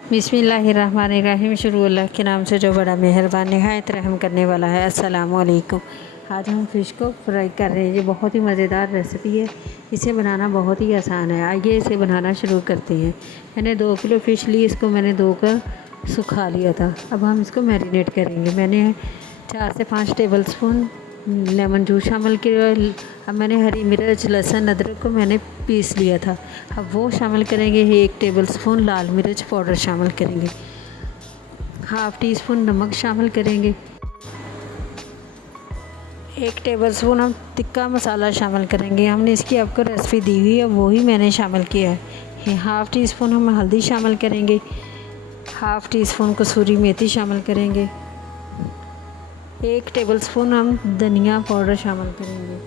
बिस्मिल्लाहिर्रहमानिर्रहीम। शुरू अल्लाह के नाम से जो बड़ा मेहरबान निहायत रहम करने वाला है। अस्सलाम वालेकुम। आज हम फ़िश को फ्राई कर रहे हैं। ये बहुत ही मज़ेदार रेसिपी है। इसे बनाना बहुत ही आसान है। आइए इसे बनाना शुरू करते हैं। मैंने 2 किलो फ़िश ली, इसको मैंने धो कर सुखा लिया था। अब हम इसको मैरिनेट करेंगे। मैंने 4 से 5 टेबल स्पून लेमन जूस शामिल किया। अब मैंने हरी मिर्च, लहसुन, अदरक को मैंने पीस लिया था, अब वो शामिल करेंगे। 1 टेबल स्पून लाल मिर्च पाउडर शामिल करेंगे। हाफ़ टी स्पून नमक शामिल करेंगे। 1 टेबल स्पून हम टिक्का मसाला शामिल करेंगे। हमने इसकी आपको रेसिपी दी हुई है, वही मैंने शामिल किया है। हाफ़ टी स्पून हम हल्दी शामिल करेंगे। हाफ़ टी स्पून कसूरी मेथी शामिल करेंगे। 1 टेबल स्पून हम धनिया पाउडर शामिल करेंगे।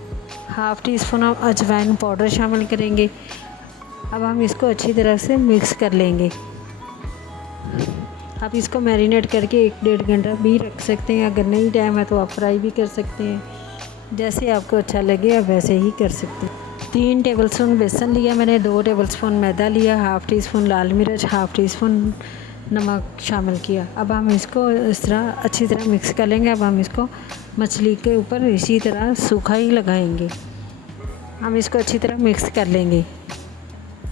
हाफ़ टी स्पून हम अजवाइन पाउडर शामिल करेंगे। अब हम इसको अच्छी तरह से मिक्स कर लेंगे। आप इसको मैरिनेट करके 1-1.5 घंटा भी रख सकते हैं। अगर नहीं टाइम है तो आप फ्राई भी कर सकते हैं, जैसे आपको अच्छा लगे आप वैसे ही कर सकते हैं। 3 टेबल स्पून बेसन लिया मैंने, 2 टेबल स्पून मैदा लिया, हाफ़ टी स्पून लाल मिर्च, हाफ़ टी स्पून नमक शामिल किया। अब हम इसको इस तरह अच्छी तरह मिक्स कर लेंगे। अब हम इसको मछली के ऊपर इसी तरह सूखा ही लगाएंगे। हम इसको अच्छी तरह मिक्स कर लेंगे।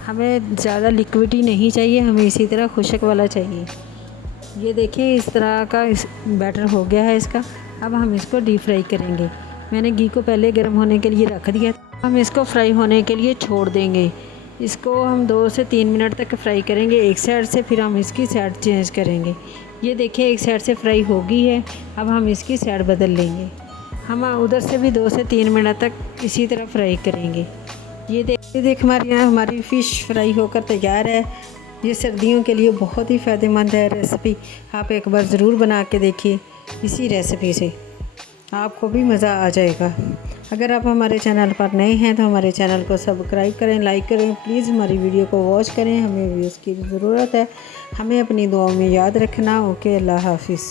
हमें ज़्यादा लिक्विडी नहीं चाहिए, हमें इसी तरह खुशक वाला चाहिए। ये देखिए इस तरह का इस बैटर हो गया है इसका। अब हम इसको डीप फ्राई करेंगे। मैंने घी को पहले गर्म होने के लिए रख दिया। हम इसको फ्राई होने के लिए छोड़ देंगे। इसको हम 2 से 3 मिनट तक फ्राई करेंगे एक साइड से, फिर हम इसकी साइड चेंज करेंगे। ये देखिए एक साइड से फ्राई हो गई है। अब हम इसकी साइड बदल लेंगे। हम उधर से भी 2 से 3 मिनट तक इसी तरह फ्राई करेंगे। ये देख हमारी फ़िश फ्राई होकर तैयार है। ये सर्दियों के लिए बहुत ही फ़ायदेमंद है रेसिपी। आप एक बार ज़रूर बना के देखिए। इसी रेसिपी से आपको भी मज़ा आ जाएगा। अगर आप हमारे चैनल पर नए हैं तो हमारे चैनल को सब्सक्राइब करें, लाइक करें। प्लीज़ हमारी वीडियो को वॉच करें, हमें व्यूज़ की ज़रूरत है। हमें अपनी दुआओं में याद रखना। ओके, अल्लाह हाफ़िज़।